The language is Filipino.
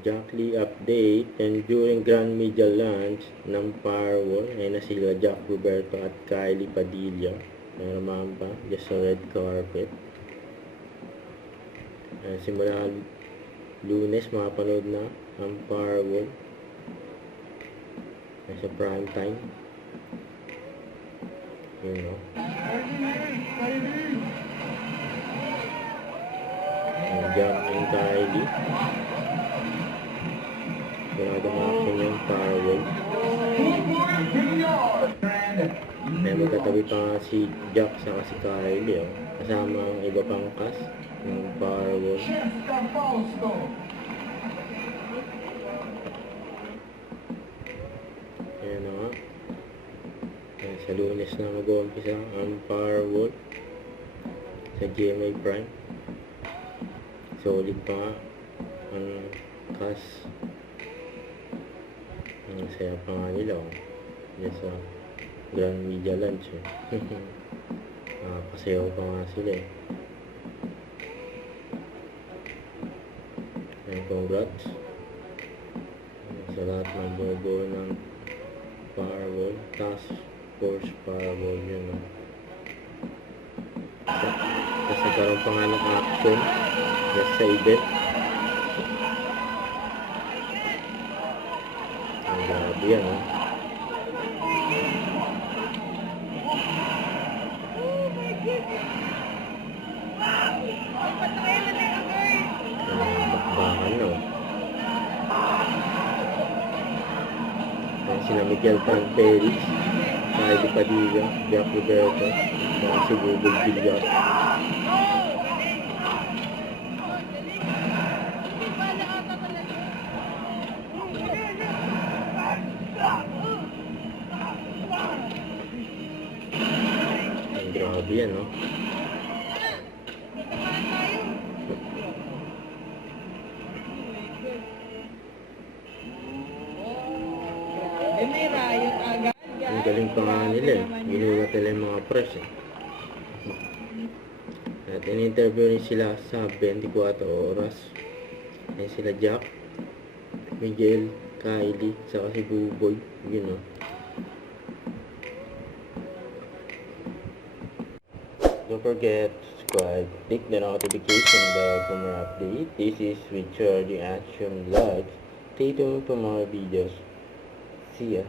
Jack Lee update, and during Grand Media launch ng Powerwall ay na sila Jack Roberto at Kylie Padilla. Naman pa, just sa red carpet. Simula Lunes, mapanood na ang Powerwall sa prime time. Yun, no? Jack and Kylie. Maraming action yung Powerwall. May magkatabi pa nga si Jack sa si Kylie, oh. Kasama ang iba pang cast ng Powerwall. Ayan na nga. Sa Lunes na mag-uumpisa ang Powerwall sa GMA Prime. Solid pa nga ang cast. Ang saya pa nga nila, oh. Yes, Grand Media Lunch, eh. Pasayaw pa nga sila, eh. And congrats sa lahat ng buo ng Powerwall, Task Force Powerwall, yun, no? Tapos nagkaroon pa nga ng action just sa event. Ang grabe yan, oh. Bakbakan, no? Sina Miguel Pantelis, Kylie Padilla, Jack Roberto, mga si Google Villar. Ang grabe yan, no? Ang galing pa nga nila, eh. Ginulat nila yung mga press, eh. At in-interview rin sila sa 24 oras. Ayan sila Jack, Miguel, Kylie, saka si Buboy. Yun, no? Don't forget to subscribe, click the notification bell for more updates. This is with Charlie Action Vlogs. Stay tuned for more videos. See ya.